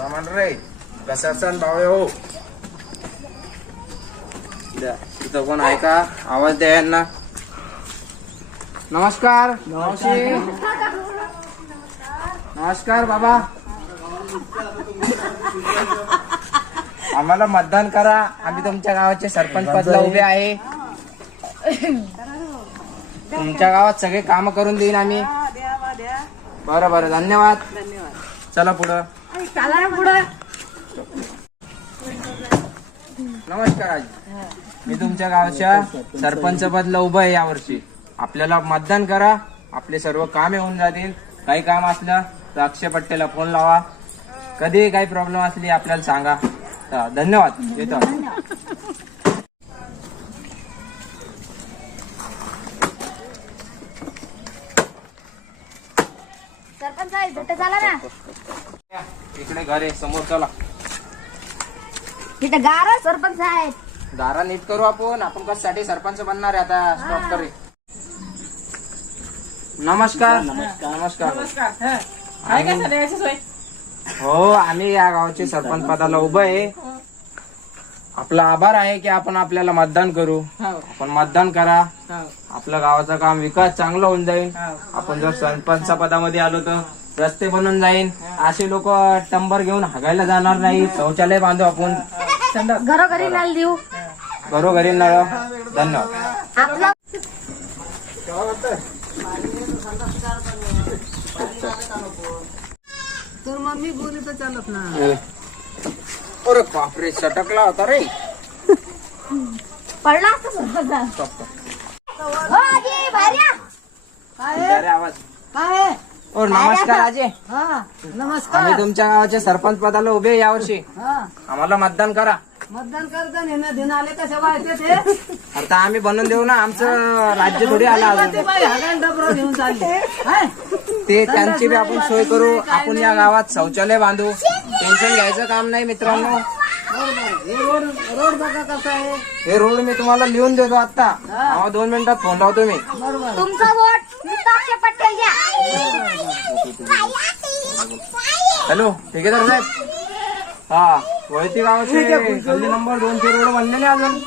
रे कसा सण भावे हो द्या इथं कोण आहे का? आवाज द्या यांना. नमस्कार. मावशी. नमस्कार बाबा. आम्हाला मतदान करा. आम्ही तुमच्या गावाचे सरपंच पदला उभे आहे. तुमच्या गावात सगळे काम करून देईन आम्ही. बरं बरं. धन्यवाद. चला पुढं. नमस्कार. आजी मी तुमच्या गावच्या सरपंच पदला उभं आहे यावर्षी. आपल्याला मतदान करा. आपले सर्व कामे होऊन जातील. काही काम असलं तर अक्षय पट्टेला फोन लावा. कधी काही प्रॉब्लेम असली आपल्याला सांगा. तर धन्यवाद. येतो. सरपंच भेट झाला ना? इकडे घर आहे समोर चला. तिथं गारा सरपंच साहेब दारा नीट करू आपण. आपण कशासाठी सरपंच बनणार आहे आता? स्टॉप करे. नमस्कार. नमस्कार. आम्ही- हो. आम्ही या गावाचे सरपंच पदाला उभं आहे. आपला आभार आहे की आपण आपल्याला मतदान करू. आपण मतदान करा. आपल्या गावाचं काम विकास चांगला होऊन जाईल. आपण जर सरपंच पदामध्ये आलो तर? रस्ते बनून जाईल असे लोक टंबर घेऊन हागायला जाणार नाही. शौचालय बांधू आपण. घरोघरी नळ देऊ. घरोघरी नळ धन्यवाद. आपलं तर मम्मी बोली तर चालत ना. अरे बापरे सटकला होता रे. पडला असता आवाज. काय? ओ नमस्कार आजी. हा नमस्कार. आम्ही तुमच्या गावाचे सरपंच पदाला उभे आहे यावर्षी हा. आम्हाला मतदान करा. मतदान करता नेणं दिन आले कशा व्हायचे ते? आता आम्ही बनवून देऊ ना आमचं राज्य थोडी आलं ते अजून. बाई हागान डबरं घेऊन चालले. हाय? ते त्यांची बी आपण सोय करू आपण या गावात शौचालय बांधू. टेन्शन घ्यायचं काम नाही मित्रांनो. बरोबर हे रोड रोड बघा कसा आहे. हे रोड मी तुम्हाला लिहून देतो आता. हा, दोन मिनिटात फोन लावतो मी. बरोबर तुमचा वोट हॅलो ठेकेदार साहेब. हा वळती गावाचे गल्ली नंबर दोनशे रोड बनले नाही अजून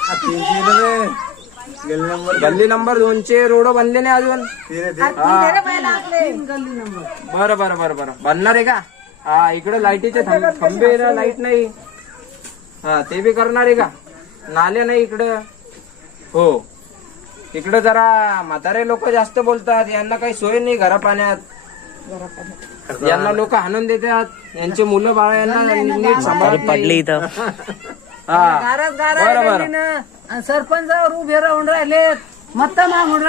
गल्ली नंबर दोनशे रोड बनले नाही अजून हा. तीन गल्ली नंबर. बरं बरं बरं बरं. बनणार आहे का? हा इकडे लाईटीचे थंब- खंबे ना लाइट नाही. हा ते बी करणार आहे का? नाले नाही इकडं. हो. इकडं जरा म्हातारे लोक जास्त बोलतात यांना काही सोय नाही घरा पाण्यात यांना लोक हाणून देतात यांचे मुलं बाळ यांना नीट सांभाळत पडली इथं. हा. गारात बरं, गारा बरं. गल्लीनं. आणि सरपंचावर उभे राहून राहिलेत. मत मागून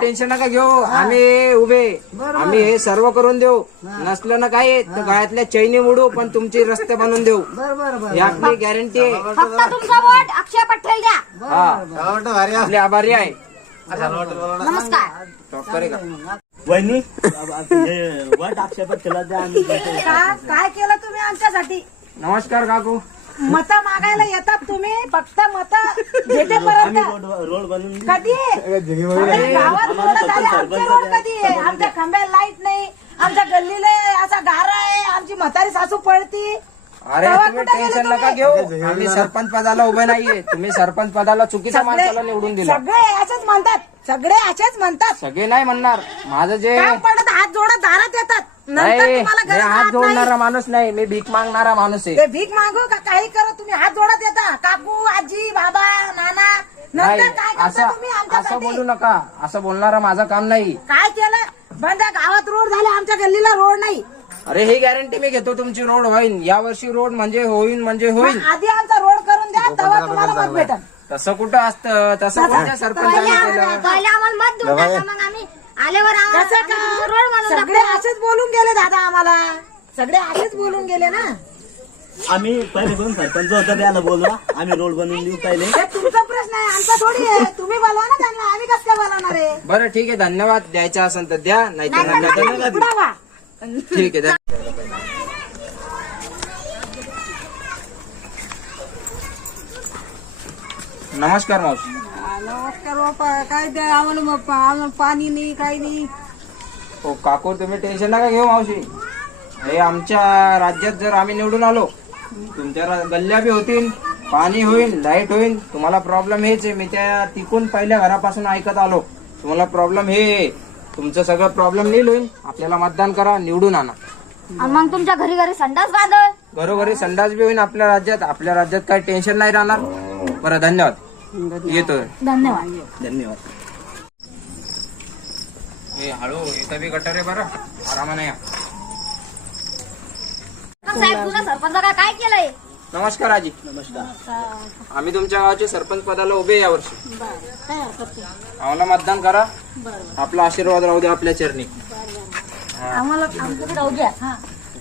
टेन्शन नका घेऊ. आम्ही उभे. आम्ही हे सर्व करून देऊ. नसलं ना काय तर गळ्यातल्या चैनी उडू पण तुमचे रस्ते बनवून देऊ. बर बर बर आपली गॅरंटी आहे. फक्त तुमचा वोट अक्षय पटेल द्या. हा. आपले आभारी आहे. नमस्कार. स्टॉप करे का? वहिनी वाट आक्षेपात केला द्या आम्ही देतो. का- काय केलं तुम्ही आमच्यासाठी? नमस्कार काकू. मत मागायला येतात तुम्ही? फक्त मत रोड रोड बनवून देऊ. कधी? आमच्या गावात रोड झाले. आमचे रोड कधी? आहे आमच्या खांब्याला लाइट नाही. आमच्या गल्लीला असा गारा आहे. आमची म्हातारी सासू पळती. अरे तेव्हा तुम्ही कुठे गेले टेन्शन नका घेऊ. आम्ही सरपंच पदाला उभे नाहीये. तुम्ही सरपंच पदाला चुकीच्या माणसाला निवडून दिला. सगळे असेच म्हणतात. सगळे असेच म्हणतात. सगळे नाही म्हणणार. माझं जे काम पडत हात जोडत दारात येतात. नंतर नाही तुम्हाला मी गरज हात राहत नाही. जोडणारा माणूस नाही मी भीक मागणारा माणूस आहे. ते भीक मागू का काही करा तुम्ही हात जोडत येता काकू आजी बाबा नाना नाही नंतर काय करता असं तुम्ही असं बोलू नका. असं बोलणारा माझं काम नाही. काय केलं? बंद गावात रोड झाले आमच्या गल्लीला रोड नाही. अरे ही गॅरंटी मी घेतो तुमची रोड होईल या वर्षी रोड म्हणजे होईल म्हणजे होईल आधी आमचा रोड करून द्या तेव्हा तुम्हाला मत भेटल तसं कुठं असतं? तसं कोणत्या सरपंचाने केलं? पहिले आम्हाला मत देऊन टाका मग आल्यावर आम्हाला कसं आम्ही का? रोड बनवून सगळे असेच बोलून गेले दादा आम्हाला. सगळे असेच बोलून गेले ना. आम्ही पहिले करून सरपंच होता त्याला बोलवा. आम्ही रोड बनवून देऊ पहिले. हे तुमचा प्रश्न आहे आमचा थोडी आहे. तुम्ही बोलवा ना त्यांना. आम्ही कसं काय बोलवणार आहे? बरं ठीक आहे. धन्यवाद. द्यायचा असेल तर द्या नाही तर नाही. ठीक आहे द्या. नमस्कार मावशी. नमस्कार बाप्पा काय द्या आम्हाला मग आम्हाला पाणी नाही काही नाही. हो काकू तुम्ही टेन्शन नका घेऊ मावशी. हे आमच्या राज्यात जर आम्ही निवडून आलो तुमच्या रा- गल्ल्या बी होतील पाणी होईल लाइट होईल तुम्हाला प्रॉब्लेम हेच आहे. मी त्या तिकून पहिल्या घरापासून ऐकत आलो. तुम्हाला प्रॉब्लेम हे आहे. तुमचं सगळं प्रॉब्लेम नील होईल. आपल्याला मतदान करा निवडून आणा. आणि मग तुमच्या घरी घरी संडास बांधल? घरोघरी संडास बी होईल आपल्या राज्यात. आपल्या राज्यात काही टेन्शन नाही राहणार. बरं धन्यवाद. येतो धन्यवाद. धन्यवाद. हे हळू इथं बी गटर आहे बरं. आरामाने या. साहेब तुझ्या सरपंचाला काय केलंय? नमस्कार आजी. नमस्कार. आम्ही तुमच्या गावाचे सरपंच पदाला उभे काय हरकत नाही. आम्हाला मतदान करा. आपला आशीर्वाद राहू द्या आपल्या चरणी. आम्हाला आमचं राहू द्या. हा.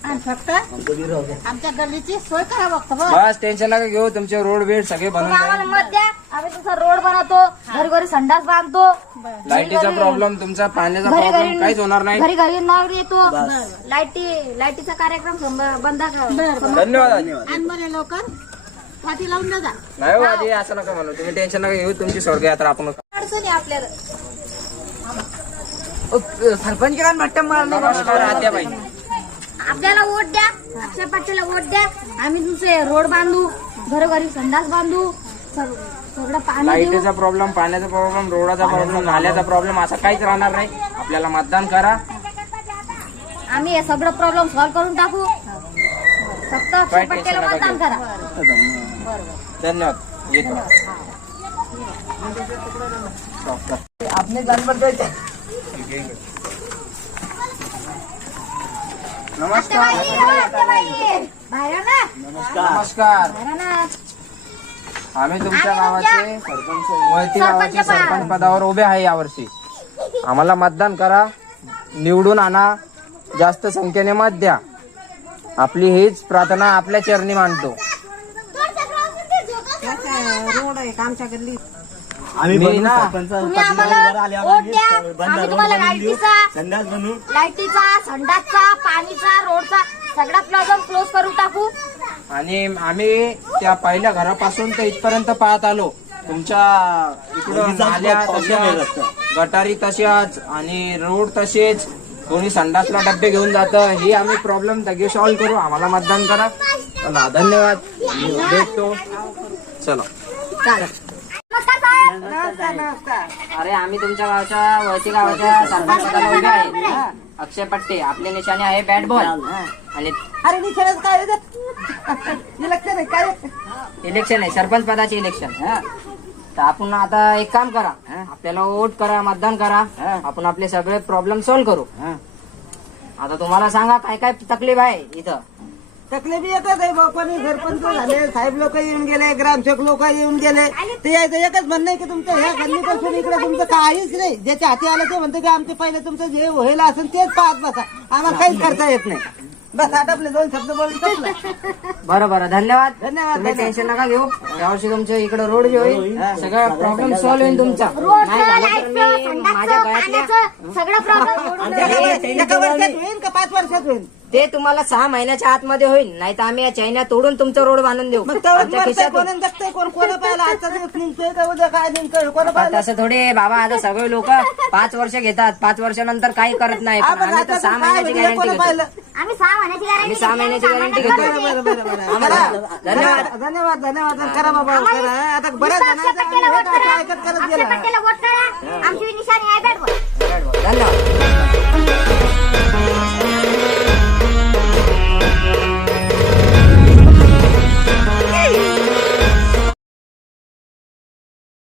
आणि फक्त आमचं बी राहू द्या. आमच्या गल्लीची सोय करा बघतो बघ बस टेन्शन नका घेऊ. तुमचे रोड बीड सगळे आम्हाला जाईल मत द्या. आम्ही तुमचा रोड बनवतो घरी घरी संडास बांधतो. लाईटीचा प्रॉब्लेम तुमचा पाण्याचा घरी प्रॉब्लेम काहीच होणार नाही. घरी घरी नळ येतो. लाईटी लाईटीचा कार्यक्रम बंद कर धन्यवाद बरे लवकर. पाठी लावून द्या नाही हो आजी असं नका म्हणू. तुम्ही टेन्शन नका घेऊ तुमची स्वर्ग यात्रा आपण अडचणी आपल्याला. सरपंच भट्ट नमस्कार आत्याबाई आपल्याला वोट द्या. अक्षय पाटीलला वोट द्या. आम्ही तुमचे रोड बांधू घरोघरी संडास बांधू. सगळं पाणी देऊ. लाईटीचा प्रॉब्लेम पाण्याचा प्रॉब्लेम रोडाचा प्रॉब्लेम नाल्याचा प्रॉब्लेम असा काहीच राहणार नाही. आपल्याला मतदान करा. आम्ही हे सगळं प्रॉब्लेम सॉल्व्ह करून टाकू. फक्त अक्षय नका मतदान घेऊ. करा. धन्यवाद. येतो. आपले जानवर द्यायचे नमस्कार. बाहेर ना. नमस्कार. बाहेर ना. आम्ही तुमच्या गावाचे सरपंच गावाचे सरपंच पदावर उभे आहे यावर्षी. आम्हाला मतदान करा निवडून आणा जास्त संख्येने मत द्या. आपली हीच प्रार्थना आपल्या चरणी मांडतो रोड आहे आमच्या गल्लीत आम्ही मी बनवू ना- सरपंच तुम्ही आम्हाला द्या. आम्ही तुम्हाला. लाईटीचा- लाईटीचा संडासचा पाणीचा रोडचा सगळा प्रॉब्लेम क्लोज करून टाकू. आणि आम्ही त्या पहिल्या घरापासून तर इथपर्यंत पाहत आलो. तुमच्या इकडं नाल्या तशाच गटारी तशाच आणि रोड तसेच. कोणी संडासला डब्बे घेऊन जातं हे आम्ही प्रॉब्लेम तगे सॉल्व्ह करू. आम्हाला मतदान करा. चला धन्यवाद. भेटतो चला. अरे आम्ही तुमच्या गावच्या वळती गावाच्या सरपंच पदाला उभे आहे. अक्षय पट्टे आपले निशाणे आहे बॅट बॉल. आणि अरे निशाण्याचं काय? इलेक्शन आहे काय? इलेक्शन आहे सरपंच पदाचे इलेक्शन. तर आपण आता एक काम करा. आपल्याला वोट करा मतदान करा. आपण आपले सगळे प्रॉब्लेम सॉल्व्ह करू. आता तुम्हाला सांगा काय काय तकलीफ आहे इथं? तकलीफ येतच आहे बा. कोणी सरपंच झाले. साहेब लोक येऊन गेले ग्रामसेवक लोक येऊन गेले. ते यायचं एकच म्हणणं आहे की तुमचं ह्या गल्लीपासून इकडे तुमचं काहीच नाही. ज्याच्या हाती आलं ते म्हणतं की आमचे पहिले तुमचं जे व्हायला असेल तेच पाहत बसा. आम्हाला काहीच करता येत नाही. बस आता आपले दोन शब्द बोलून संपलं. बरं बरं. धन्यवाद. धन्यवाद तुम्ही धन्यवाद. टेन्शन नका घेऊ. यावर्षी तुमच्या इकडे रोड बी होईल. सगळं प्रॉब्लेम सॉल्व्ह होईल. तुमचा. रोडचं लाईटचं माझ्या संडासचं गळ्यातल्या पाण्याचं सगळं प्रॉब्लेम एका वर्षात होईल का पाच वर्षात होईल? ते तुम्हाला सहा महिन्याच्या आतमध्ये होईल नाही तर आम्ही या चैन्या तोडून तुमचं रोड बांधून देऊ मग तेव्हा आमच्या मरतंय खिशातून कोण जगतंय कोण कोणा पाहिलं आजचा दिवस निघतोय का उद्या काय निघतोय कोणा पण पाहिलं तसं थोडे बाबा आता सगळे लोक पाच वर्ष घेतात पाच वर्षानंतर काही करत नाही पण आपण आम्ही तर आता सहा महिन्याची म्हणजे गॅरंटी कोणा घेतो पाहिलं आम्ही सहा महिन्याची आम्ही गॅरंटी सहा महिन्याची गॅरंटी घेतो बरं बरं बरं बरं आम्हाला- करा. धन्यवाद. धन्यवाद धन्यवाद करा बाबा करा आता बऱ्याच जणांचं आम्ही हे ऐकत करत गेलो आमची निशाणी आहे